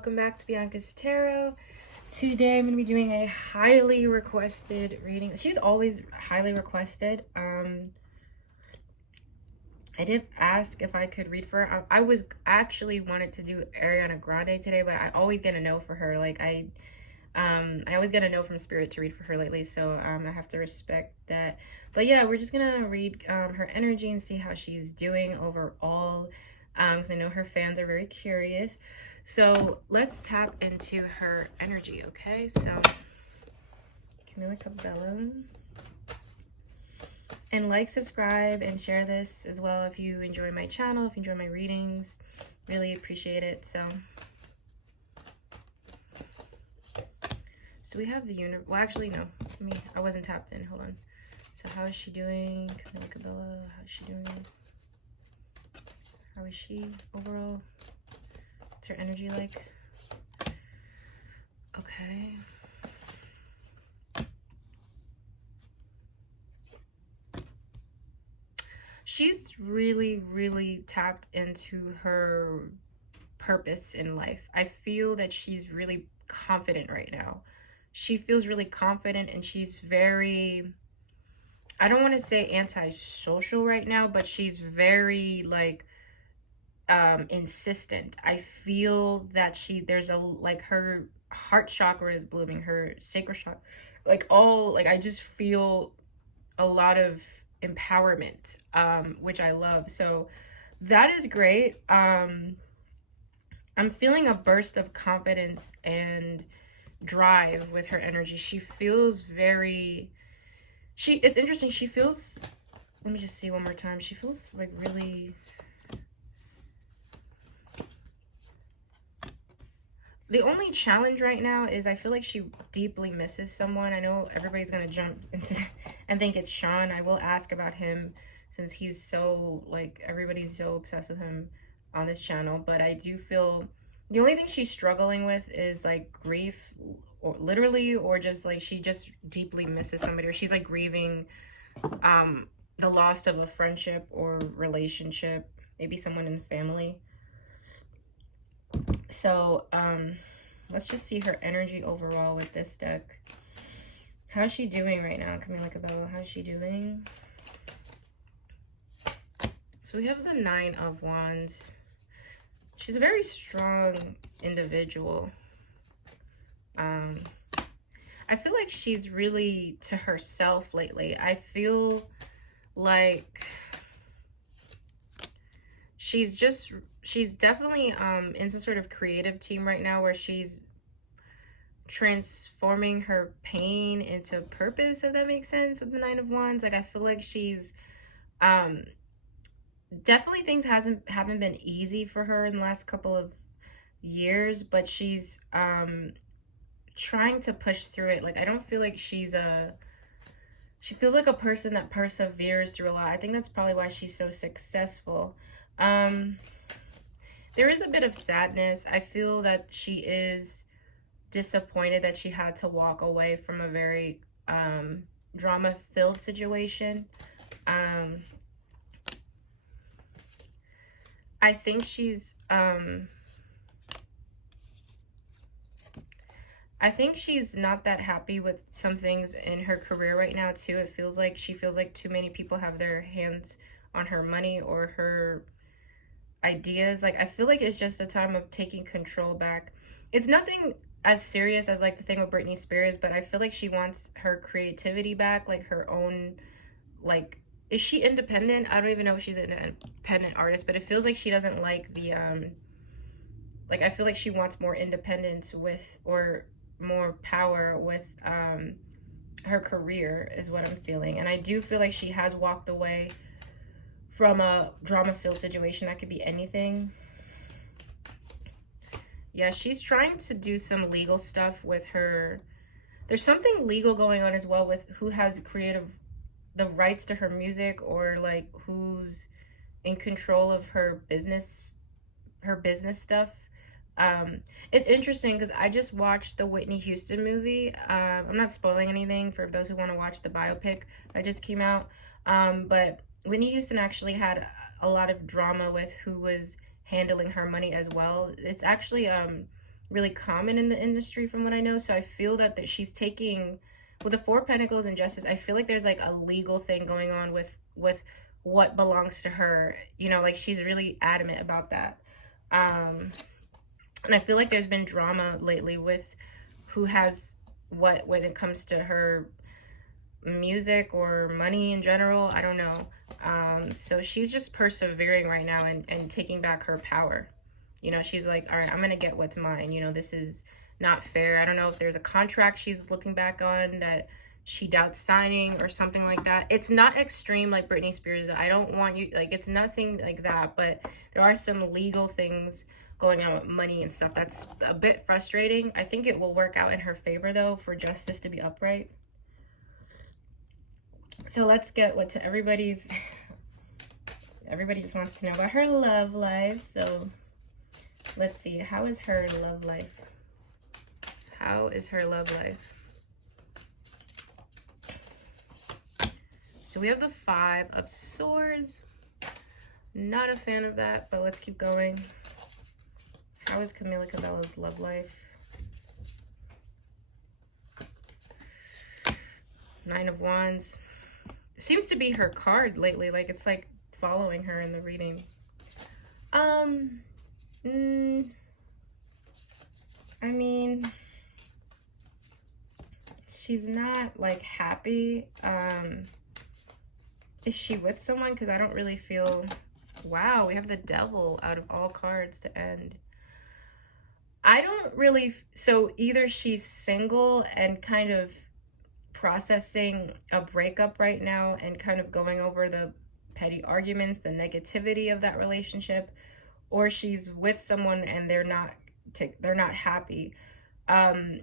welcome back to Bianca's Tarot. Today I'm going to be doing a highly requested reading. She's always highly requested. I did ask if I could read for her. I was actually wanted to do Ariana Grande today, but I always get a no for her. I always get a no from Spirit to read for her lately, so I have to respect that. But yeah, we're just gonna read her energy and see how she's doing overall, because I know her fans are very curious. So let's tap into her energy, okay? So Camila Cabello. And like, subscribe, and share this as well if you enjoy my channel, if you enjoy my readings. Really appreciate it. So we have the universe. Well, actually, no. I wasn't tapped in. Hold on. So how is she doing? Camila Cabello, how is she doing? How is she overall? What's her energy like? Okay. She's really, really tapped into her purpose in life. I feel that she's really confident right now. She feels really confident, and she's very, I don't want to say antisocial right now, but she's very insistent. I feel that there's her heart chakra is blooming, her sacral chakra, I just feel a lot of empowerment, which I love. So that is great. I'm feeling a burst of confidence and drive with her energy. She feels very, it's interesting. She feels, let me just see one more time. She feels like really, the only challenge right now is I feel like she deeply misses someone. I know everybody's gonna jump and think it's Sean. I will ask about him since he's so, everybody's so obsessed with him on this channel. But I do feel the only thing she's struggling with is grief, or literally, or just she just deeply misses somebody, or she's grieving the loss of a friendship or relationship, maybe someone in the family. So let's just see her energy overall with this deck. How's she doing right now, Camila Cabello? How's she doing? So we have the 9 of Wands. She's a very strong individual. I feel like she's really to herself lately. I feel like she's definitely in some sort of creative team right now where she's transforming her pain into purpose, if that makes sense, with the 9 of Wands. I feel like she's definitely things haven't been easy for her in the last couple of years, but she's trying to push through it. I don't feel like she feels like a person that perseveres through a lot. I think that's probably why she's so successful. There is a bit of sadness. I feel that she is disappointed that she had to walk away from a very drama-filled situation. I think she's not that happy with some things in her career right now too. It feels like she feels like too many people have their hands on her money or her ideas. I feel like it's just a time of taking control back. It's nothing as serious as the thing with Britney Spears, but I feel like she wants her creativity back, her own, is she independent? I don't even know if she's an independent artist, but it feels like she doesn't like the I feel like she wants more independence with, or more power with her career, is what I'm feeling. And I do feel like she has walked away from a drama-filled situation. That could be anything. Yeah, she's trying to do some legal stuff with her. There's something legal going on as well with who has the rights to her music, or who's in control of her business stuff. It's interesting because I just watched the Whitney Houston movie. I'm not spoiling anything for those who want to watch the biopic that just came out. But Whitney Houston actually had a lot of drama with who was handling her money as well. It's actually really common in the industry from what I know. So I feel that she's taking, with the Four of Pentacles and Justice, I feel like there's like a legal thing going on with what belongs to her. You know, like she's really adamant about that. And I feel like there's been drama lately with who has what when it comes to her music or money in general. I don't know. So she's just persevering right now and taking back her power. You know, she's like, all right, I'm going to get what's mine. You know, this is not fair. I don't know if there's a contract she's looking back on that she doubts signing or something like that. It's not extreme like Britney Spears. I don't want you, like, it's nothing like that. But there are some legal things going on with money and stuff that's a bit frustrating. I think it will work out in her favor, though, for justice to be upright. So let's get what to everybody just wants to know about her love life. So let's see, how is her love life? How is her love life? So we have the Five of Swords. Not a fan of that, but let's keep going. How is Camila Cabello's love life? Nine of Wands. Seems to be her card lately. Like, it's like following her in the reading. I mean, she's not like happy. Is she with someone? Because I don't really feel, wow, we have the Devil out of all cards to end. I don't really, so either she's single and kind of processing a breakup right now and kind of going over the petty arguments, the negativity of that relationship, or she's with someone and they're not happy. I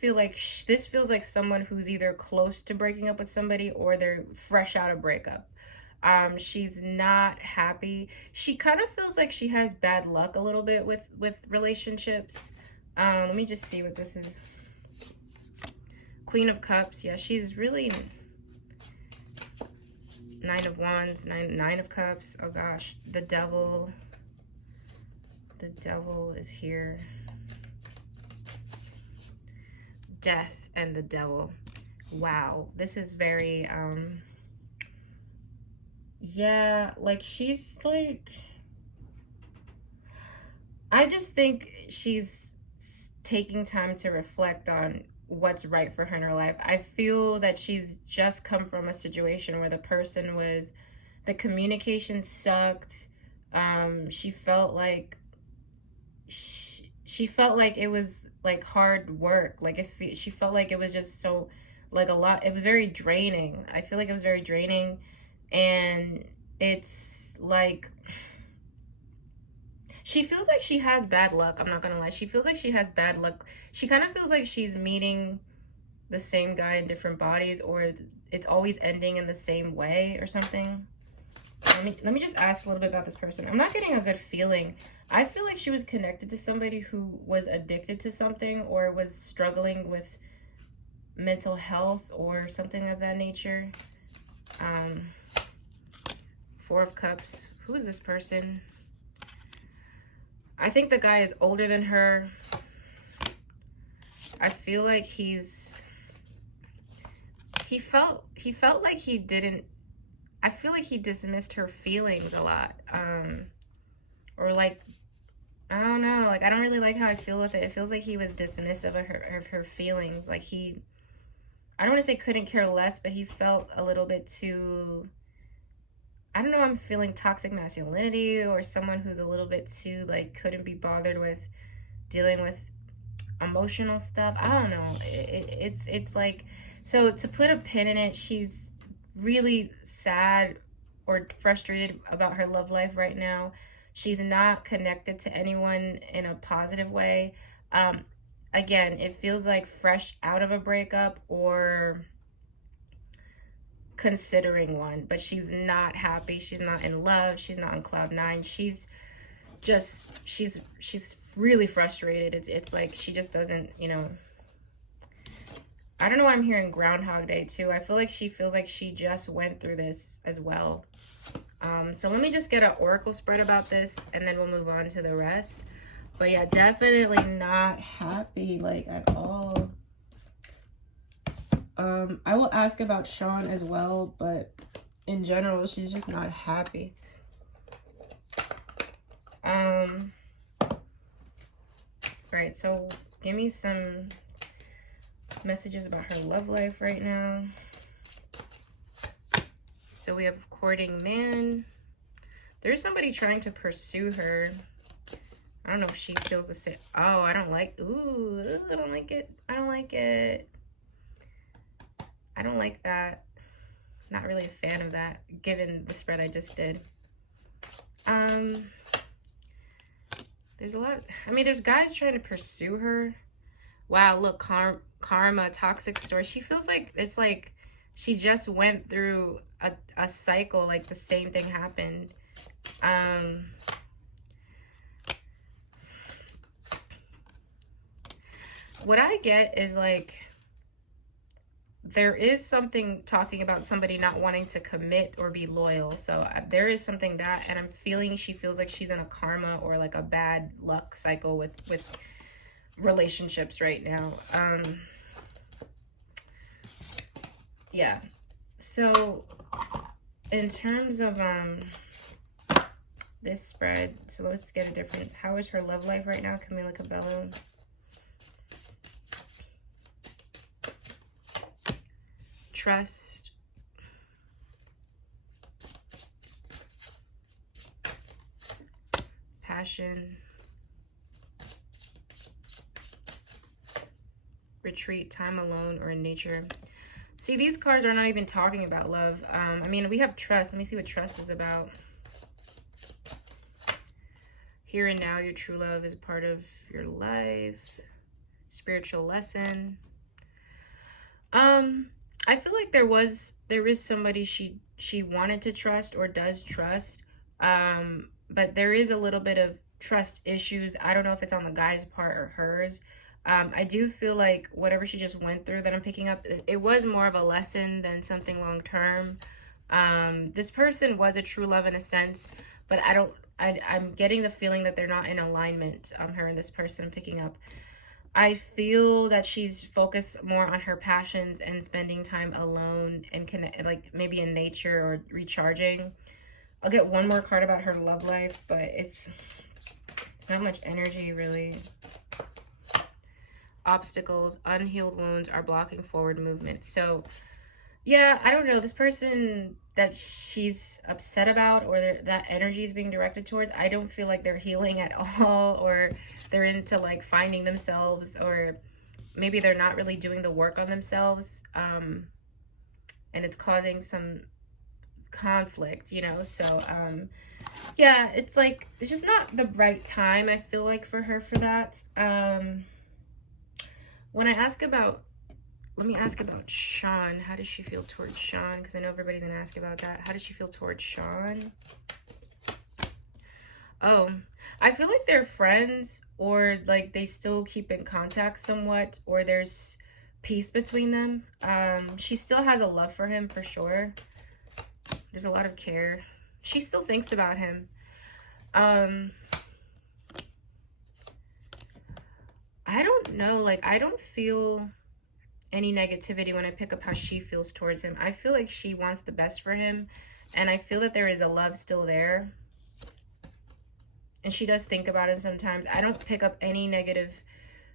feel like this feels like someone who's either close to breaking up with somebody or they're fresh out of breakup. She's not happy. She kind of feels like she has bad luck a little bit with relationships. Let me just see what this is. Queen of Cups. Yeah, she's really... Nine of Wands, nine of Cups. Oh gosh, the Devil. The Devil is here. Death and the Devil. Wow, this is very yeah, like she's like, I just think she's taking time to reflect on what's right for her in her life. I feel that she's just come from a situation where the person was, the communication sucked. She felt like she felt like it was like hard work. Like if she felt like it was just so like a lot. It was very draining. I feel like it was very draining, and it's like she feels like she has bad luck. I'm not gonna lie. She feels like she has bad luck. She kind of feels like she's meeting the same guy in different bodies, or it's always ending in the same way or something. Let me just ask a little bit about this person. I'm not getting a good feeling. I feel like she was connected to somebody who was addicted to something or was struggling with mental health or something of that nature. Four of Cups. Who is this person? I think the guy is older than her. I feel like he felt like he didn't, I feel like he dismissed her feelings a lot. Or like, I don't know, like I don't really like how I feel with it. It feels like he was dismissive of her feelings. Like he, I don't want to say couldn't care less, but he felt a little bit too, I don't know, I'm feeling toxic masculinity, or someone who's a little bit too, like, couldn't be bothered with dealing with emotional stuff. I don't know. It's like, so to put a pin in it, she's really sad or frustrated about her love life right now. She's not connected to anyone in a positive way. Again, it feels like fresh out of a breakup or considering one, but she's not happy. She's not in love. She's not on cloud nine. She's really frustrated. It's like she just doesn't, you know, I don't know why I'm hearing Groundhog Day too. I feel like she feels like she just went through this as well. So let me just get an oracle spread about this, and then we'll move on to the rest. But yeah, definitely not happy, like, at all. I will ask about Sean as well, but in general, she's just not happy. Right, so give me some messages about her love life right now. So we have courting man. There's somebody trying to pursue her. I don't know if she feels the same. Oh, I don't like, ooh, I don't like it. I don't like it. I don't like that. Not really a fan of that, given the spread I just did. There's a lot, I mean, there's guys trying to pursue her. Wow, look, karma, toxic story. She feels like it's like she just went through a cycle, like the same thing happened. What I get is like, there is something talking about somebody not wanting to commit or be loyal. So there is something that, and I'm feeling she feels like she's in a karma or like a bad luck cycle with relationships right now. Yeah. So in terms of this spread, so let's get a different, how is her love life right now, Camila Cabello? Trust, passion, retreat, time alone, or in nature. See, these cards are not even talking about love. I mean, we have trust. Let me see what trust is about. Here and now, your true love is part of your life. Spiritual lesson. I feel like there is somebody she wanted to trust or does trust. But there is a little bit of trust issues. I don't know if it's on the guy's part or hers. I do feel like whatever she just went through that I'm picking up, it was more of a lesson than something long term. This person was a true love in a sense, but I'm getting the feeling that they're not in alignment, her and this person I'm picking up. I feel that she's focused more on her passions and spending time alone and like maybe in nature or recharging. I'll get one more card about her love life, but it's not much energy really. Obstacles, unhealed wounds are blocking forward movement. So yeah, I don't know, this person that she's upset about or that energy is being directed towards, I don't feel like they're healing at all, or they're into like finding themselves, or maybe they're not really doing the work on themselves, and it's causing some conflict, you know. So yeah, it's like it's just not the right time, I feel like, for her for that. When I ask about, let me ask about Sean. How does she feel towards Sean? Because I know everybody's gonna ask about that. How does she feel towards Sean? Oh, I feel like they're friends, or like they still keep in contact somewhat, or there's peace between them. She still has a love for him for sure. There's a lot of care. She still thinks about him. I don't know, like I don't feel any negativity when I pick up how she feels towards him. I feel like she wants the best for him, and I feel that there is a love still there. And she does think about him sometimes. I don't pick up any negative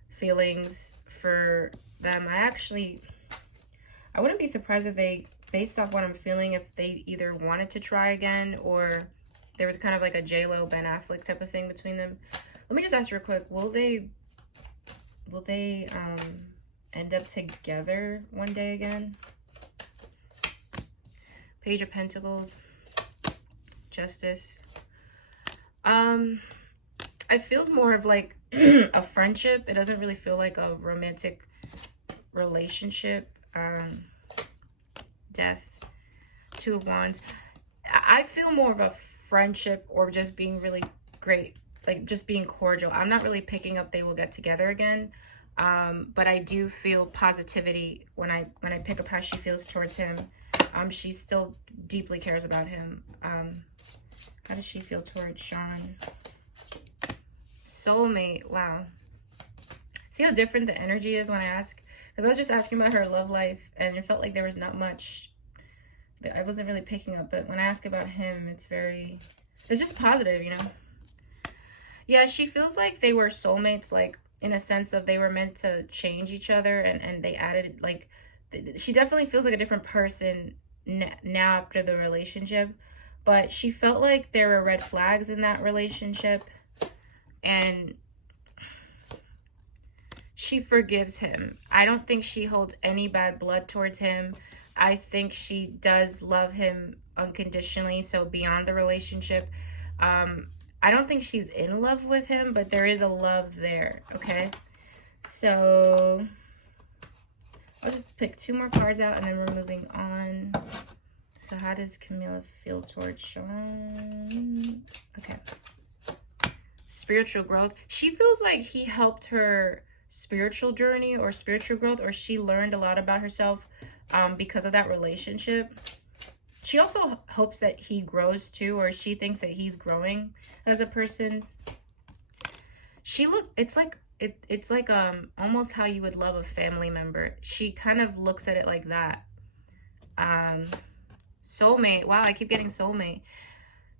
feelings for them. I wouldn't be surprised if they, based off what I'm feeling, if they either wanted to try again or there was kind of like a J-Lo, Ben Affleck type of thing between them. Let me just ask real quick, will they end up together one day again? Page of Pentacles, Justice. It feels more of like a friendship. It doesn't really feel like a romantic relationship. Death, Two of Wands. I feel more of a friendship, or just being really great, like just being cordial. I'm not really picking up they will get together again. But I do feel positivity when I pick up how she feels towards him. She still deeply cares about him. How does she feel towards Sean? soulmate. Wow. See how different the energy is when I ask? Because I was just asking about her love life, and it felt like there was not much that I wasn't really picking up. But when I ask about him, it's just positive, you know? Yeah, she feels like they were soulmates, like, in a sense of they were meant to change each other, and they added, like, she definitely feels like a different person now after the relationship. But she felt like there were red flags in that relationship, and she forgives him. I don't think she holds any bad blood towards him. I think she does love him unconditionally, so beyond the relationship. I don't think she's in love with him, but there is a love there, okay? So I'll just pick 2 more cards out, and then we're moving on. So how does Camila feel towards Sean? Okay. Spiritual growth. She feels like he helped her spiritual journey or spiritual growth, or she learned a lot about herself because of that relationship. She also hopes that he grows too, or she thinks that he's growing as a person. It's like almost how you would love a family member. She kind of looks at it like that. Soulmate. Wow, I keep getting soulmate.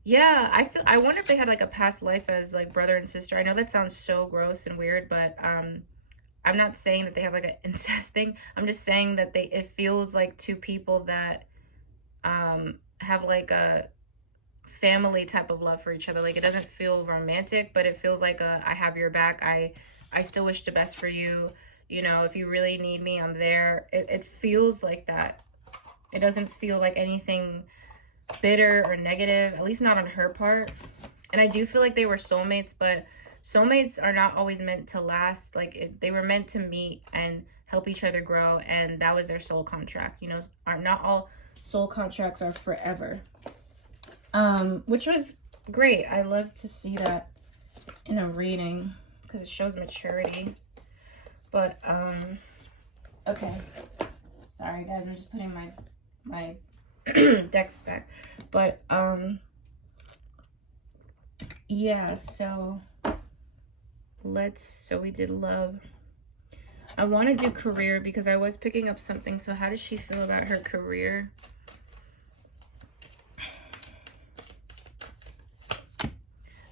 Yeah, I wonder if they had like a past life as like brother and sister. I know that sounds so gross and weird, but I'm not saying that they have like an incest thing. I'm just saying that it feels like 2 people that have like a family type of love for each other. Like, it doesn't feel romantic, but it feels like I have your back. I still wish the best for you. You know, if you really need me, I'm there. It feels like that. It doesn't feel like anything bitter or negative, at least not on her part. And I do feel like they were soulmates, but soulmates are not always meant to last. Like, they were meant to meet and help each other grow, and that was their soul contract. You know, not all soul contracts are forever. Which was great. I love to see that in a reading because it shows maturity. But okay. Sorry guys, I'm just putting my decks back. But yeah, so we did love. I want to do career because I was picking up something. So how does she feel about her career?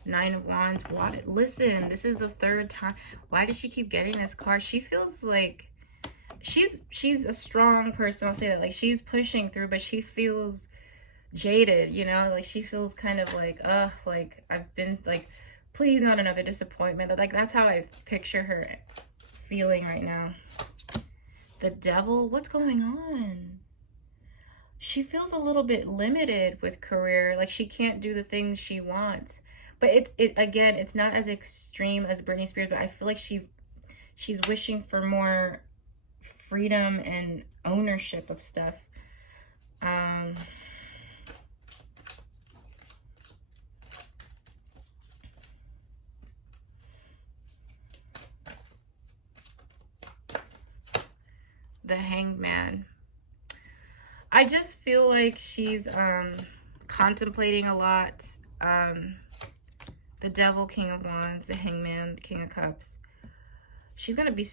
Nine of Wands. What? Listen, this is the 3rd time. Why does she keep getting this card? She feels like she's a strong person. I'll say that. Like, she's pushing through, but she feels jaded, you know? Like, she feels kind of like, ugh, like, I've been, like, please not another disappointment. Like, that's how I picture her feeling right now. The Devil? What's going on? She feels a little bit limited with career. Like, she can't do the things she wants. But again, it's not as extreme as Britney Spears, but I feel like she's wishing for more freedom and ownership of stuff. The Hanged Man. I just feel like she's contemplating a lot. The Devil, King of Wands, the Hangman, King of Cups. She's gonna be,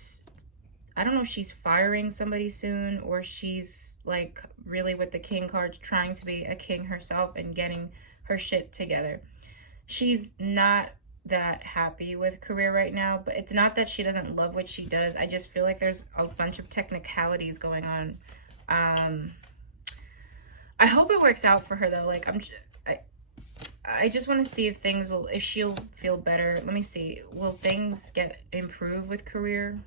I don't know if she's firing somebody soon, or she's like really with the King card trying to be a king herself and getting her shit together. She's not that happy with career right now, but it's not that she doesn't love what she does. I just feel like there's a bunch of technicalities going on. I hope it works out for her though. Like, I just want to see if she'll feel better. Let me see. Will things improve with career?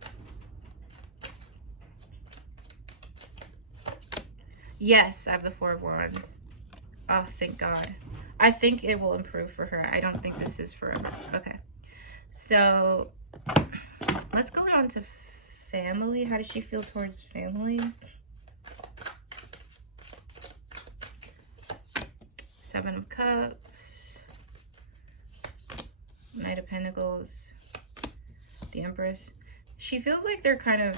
Yes, I have the 4 of Wands. Oh, thank God. I think it will improve for her. I don't think this is forever. Okay. So, let's go down to family. How does she feel towards family? 7 of Cups. Knight of Pentacles, the Empress. She feels like they're kind of,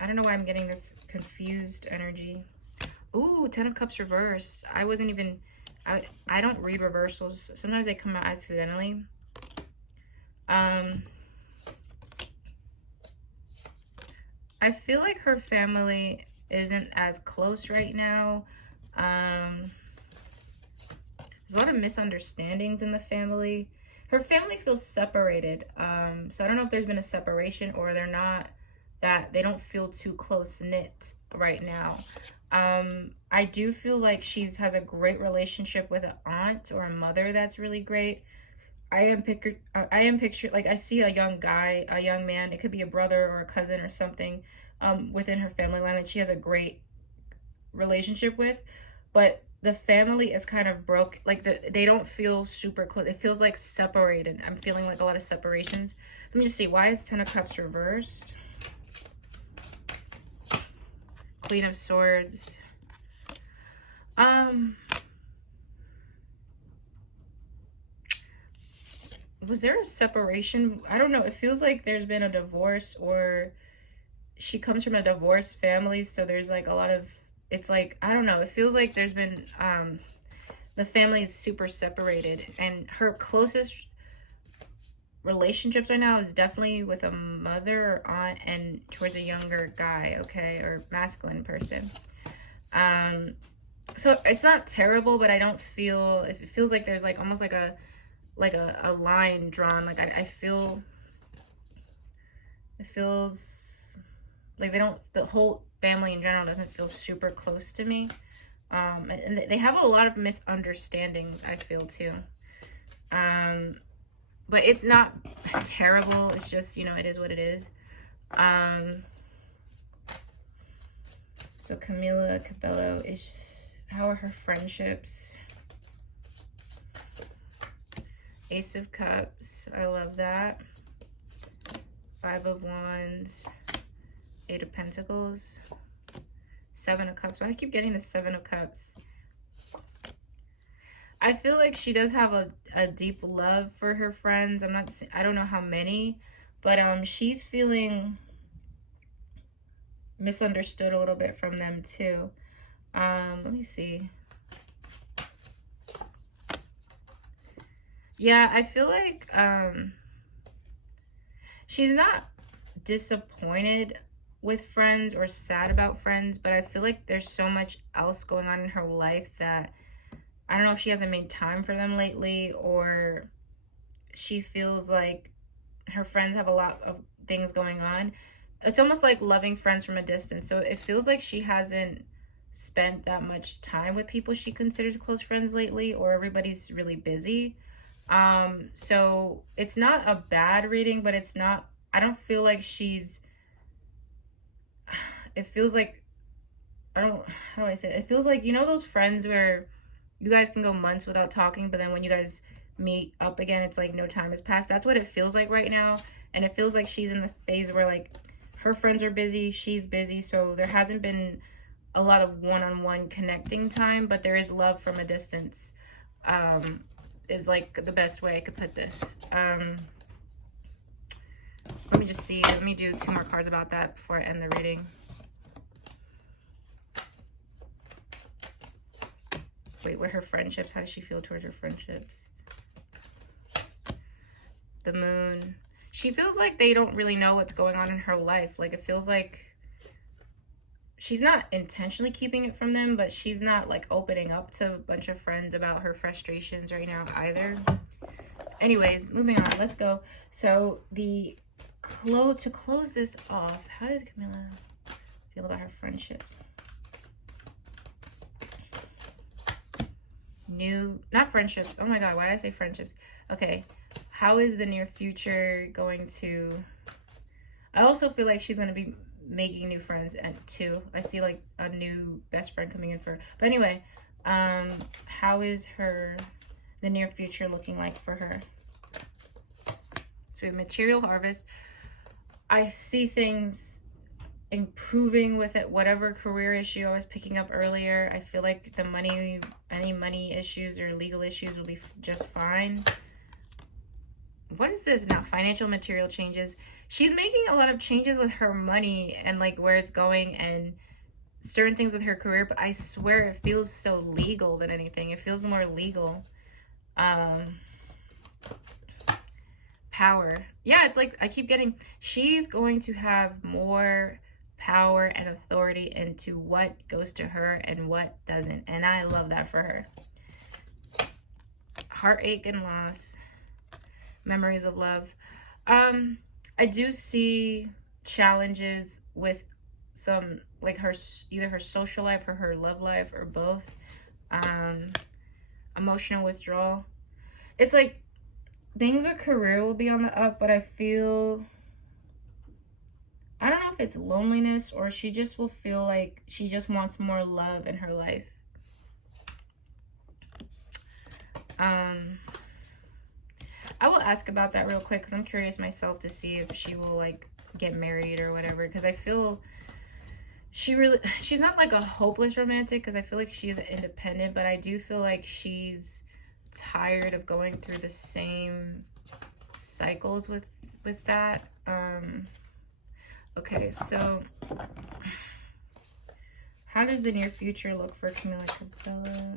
I don't know why I'm getting this confused energy. Ooh, 10 of Cups reverse. I wasn't even, I don't read reversals. Sometimes they come out accidentally. Um, I feel like her family isn't as close right now. There's a lot of misunderstandings in the family. Her family feels separated. So I don't know if there's been a separation or they're not, that they don't feel too close knit right now. I do feel like has a great relationship with an aunt or a mother that's really great. I am pictured like I see a young guy, a young man. It could be a brother or a cousin or something, within her family line that she has a great relationship with, but the family is kind of broke. Like they don't feel super close. It feels like separated. I'm feeling like a lot of separations. Let me just see. Why is Ten of Cups reversed? Queen of Swords. Was there a separation? I don't know. It feels like there's been a divorce, or she comes from a divorced family, so there's like a lot of, it's like, I don't know. It feels like there's been the family is super separated, and her closest relationships right now is definitely with a mother or aunt and towards a younger guy, okay, or masculine person. So it's not terrible, but I don't feel, it feels like there's like almost like a line drawn. Like I feel, it feels like they don't, the whole family in general doesn't feel super close to me. And they have a lot of misunderstandings, I feel too. But it's not terrible. It's just, it is what it is. So Camila, Cabello, how are her friendships? Ace of Cups, I love that. Five of Wands, Eight of Pentacles, Seven of Cups. Why do I keep getting the Seven of Cups? I feel like she does have a deep love for her friends. I don't know how many, but she's feeling misunderstood a little bit from them too. Let me see. Yeah, I feel like she's not disappointed with friends or sad about friends, but I feel like there's so much else going on in her life that I don't know if she hasn't made time for them lately, or she feels like her friends have a lot of things going on. It's almost like loving friends from a distance. So it feels like she hasn't spent that much time with people she considers close friends lately, or everybody's really busy. So it's not a bad reading, but it's not, I don't feel like it feels like, how do I say it? It feels like, those friends where you guys can go months without talking, but then when you guys meet up again, it's like no time has passed. That's what it feels like right now. And it feels like she's in the phase where like her friends are busy, she's busy. So there hasn't been a lot of one-on-one connecting time, but there is love from a distance, is like the best way I could put this. Let me just see. Let me do 2 more cards about that before I end the reading. Wait, what are her friendships? How does she feel towards her friendships? The Moon. She feels like they don't really know what's going on in her life. Like, it feels like she's not intentionally keeping it from them, but she's not like opening up to a bunch of friends about her frustrations right now either. Anyways, moving on. Let's go. So to close this off, how does Camila feel about her friendships? Not friendships. Oh my god, why did I say friendships? Okay. How is the near future going to... I also feel like she's going to be making new friends too. I see like a new best friend coming in for her. But anyway, how is the near future looking like for her? So material harvest. I see things improving with it, whatever career issue I was picking up earlier. I feel like any money issues or legal issues will be just fine. What is this now? Financial material changes. She's making a lot of changes with her money and like where it's going and certain things with her career, but I swear it feels so legal than anything. It feels more legal. power. Yeah, it's like I keep getting, she's going to have more power and authority into what goes to her and what doesn't. And I love that for her. Heartache and loss, memories of love. I do see challenges with some, like, her, either her social life or her love life or both. Emotional withdrawal. It's like things with career will be on the up, but I feel, I don't know if it's loneliness or she just will feel like she just wants more love in her life. I will ask about that real quick because I'm curious myself to see if she will like get married or whatever, because I feel she's not like a hopeless romantic, because I feel like she is independent, but I do feel like she's tired of going through the same cycles with that. Okay, so how does the near future look for Camila Cabello?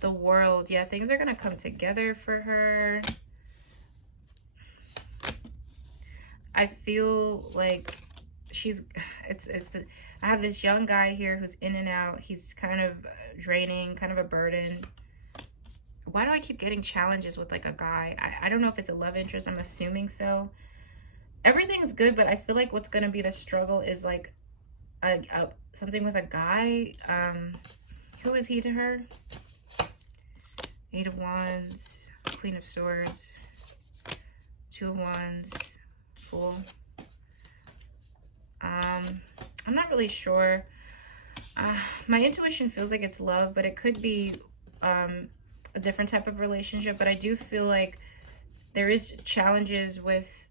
The world. Yeah, things are gonna come together for her. I feel like she's, I have this young guy here who's in and out. He's kind of draining, kind of a burden. Why do I keep getting challenges with like a guy? I don't know if it's a love interest. I'm assuming so. Everything's good, but I feel like what's gonna be the struggle is like something with a guy. Who is he to her? Eight of Wands, Queen of Swords, Two of Wands, Fool. I'm not really sure. My intuition feels like it's love, but it could be a different type of relationship. But I do feel like there is challenges with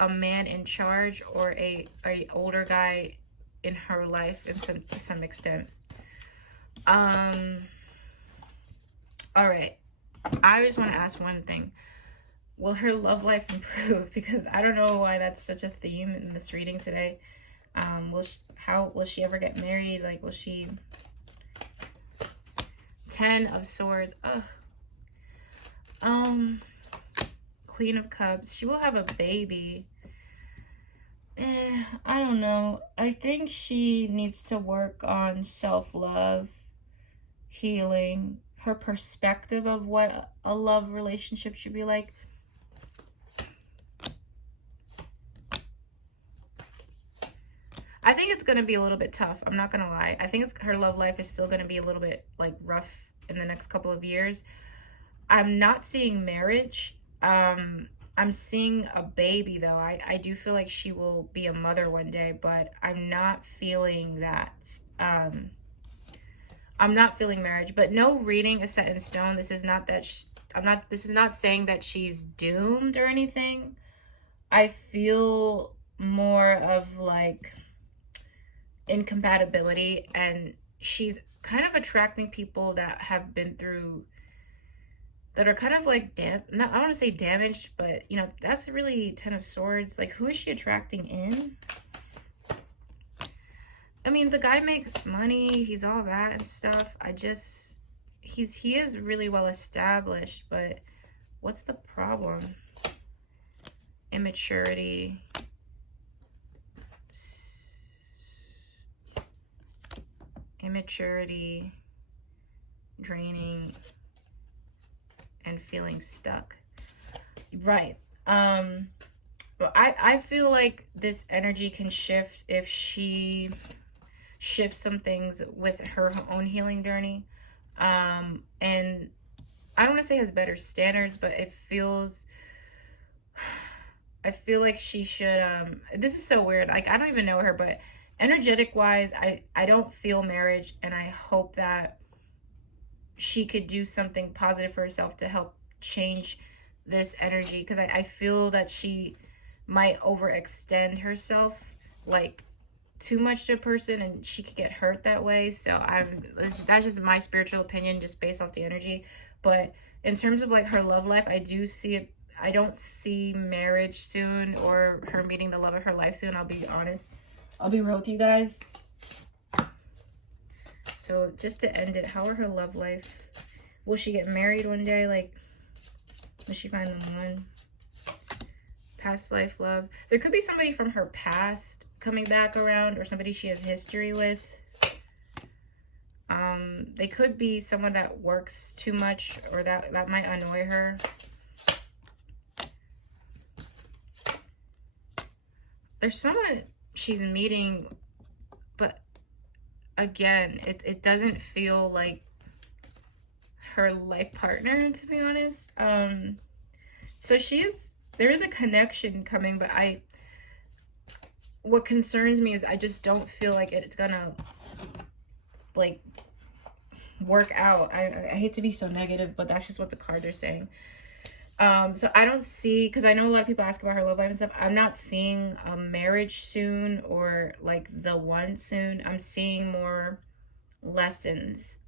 a man in charge or a older guy in her life to some extent. All right, I just want to ask one thing. Will her love life improve? Because I don't know why that's such a theme in this reading today. How will she ever get married? Like, will she? 10 of Swords. Queen of Cups. She will have a baby. I don't know. I think she needs to work on self-love, healing, her perspective of what a love relationship should be like. I think it's going to be a little bit tough. I'm not going to lie. I think her love life is still going to be a little bit like rough in the next couple of years. I'm not seeing marriage. I'm seeing a baby though. I do feel like she will be a mother one day, but I'm not feeling that. I'm not feeling marriage, but no reading is set in stone. This is not that this is not saying that she's doomed or anything. I feel more of like incompatibility, and she's kind of attracting people that have been through, that are kind of like I want to say damaged, but you know, that's really 10 of Swords. Like, who is she attracting in? I mean, the guy makes money, he's all that and stuff. He is really well established, but what's the problem? Immaturity. Immaturity, draining, and feeling stuck. Right. But I feel like this energy can shift if she shifts some things with her own healing journey. And I don't want to say has better standards, but it feels, I feel like she should, this is so weird. Like, I don't even know her, but energetic wise, I don't feel marriage, and I hope that she could do something positive for herself to help change this energy, because I feel that she might overextend herself like too much to a person, and she could get hurt that way. So that's just my spiritual opinion, just based off the energy. But in terms of like her love life, I do see it. I don't see marriage soon, or her meeting the love of her life soon. I'll be honest. I'll be real with you guys. So just to end it, how are her love life? Will she get married one day? Like, Will she find the one? Past life love. There could be somebody from her past coming back around, or somebody she has history with. They could be someone that works too much, or that might annoy her. There's someone she's meeting, but again, it doesn't feel like her life partner, to be honest. So there is a connection coming, but what concerns me is I just don't feel like it's gonna like work out. I hate to be so negative, but that's just what the cards are saying. So I don't see, because I know a lot of people ask about her love life and stuff, I'm not seeing a marriage soon, or like the one soon. I'm seeing more lessons.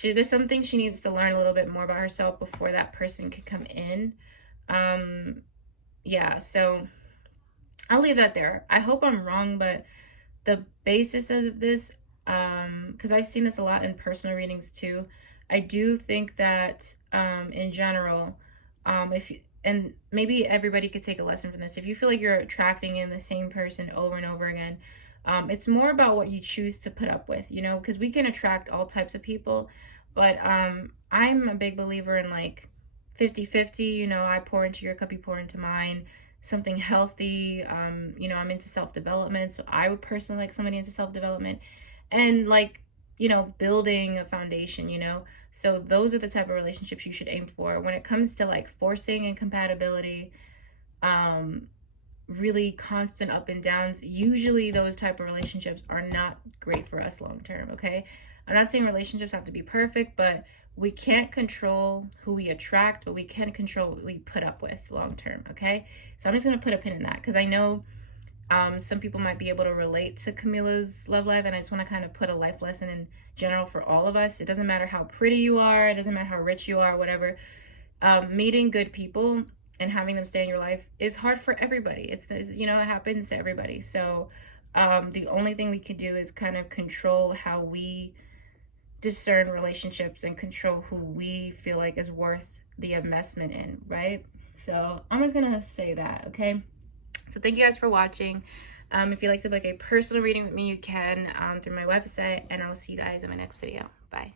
There's something she needs to learn a little bit more about herself before that person could come in. Yeah, so I'll leave that there. I hope I'm wrong, but the basis of this, because I've seen this a lot in personal readings too, I do think that in general, and maybe everybody could take a lesson from this, if you feel like you're attracting in the same person over and over again, it's more about what you choose to put up with, because we can attract all types of people, but I'm a big believer in like 50-50, I pour into your cup, you pour into mine, something healthy. I'm into self-development, so I would personally like somebody into self-development, and like, building a foundation, so those are the type of relationships you should aim for. When it comes to like forcing and compatibility, really constant up and downs, usually those type of relationships are not great for us long term. Okay, I'm not saying relationships have to be perfect, but we can't control who we attract, but we can control what we put up with long term. Okay, so I'm just going to put a pin in that, because I know some people might be able to relate to Camila's love life, and I just want to kind of put a life lesson in general for all of us. It doesn't matter how pretty you are, it doesn't matter how rich you are, whatever. Meeting good people and having them stay in your life is hard for everybody. It happens to everybody. So the only thing we could do is kind of control how we discern relationships and control who we feel like is worth the investment in, right? So I'm just gonna say that, okay? So thank you guys for watching. If you'd like to book a personal reading with me, you can through my website, and I'll see you guys in my next video. Bye.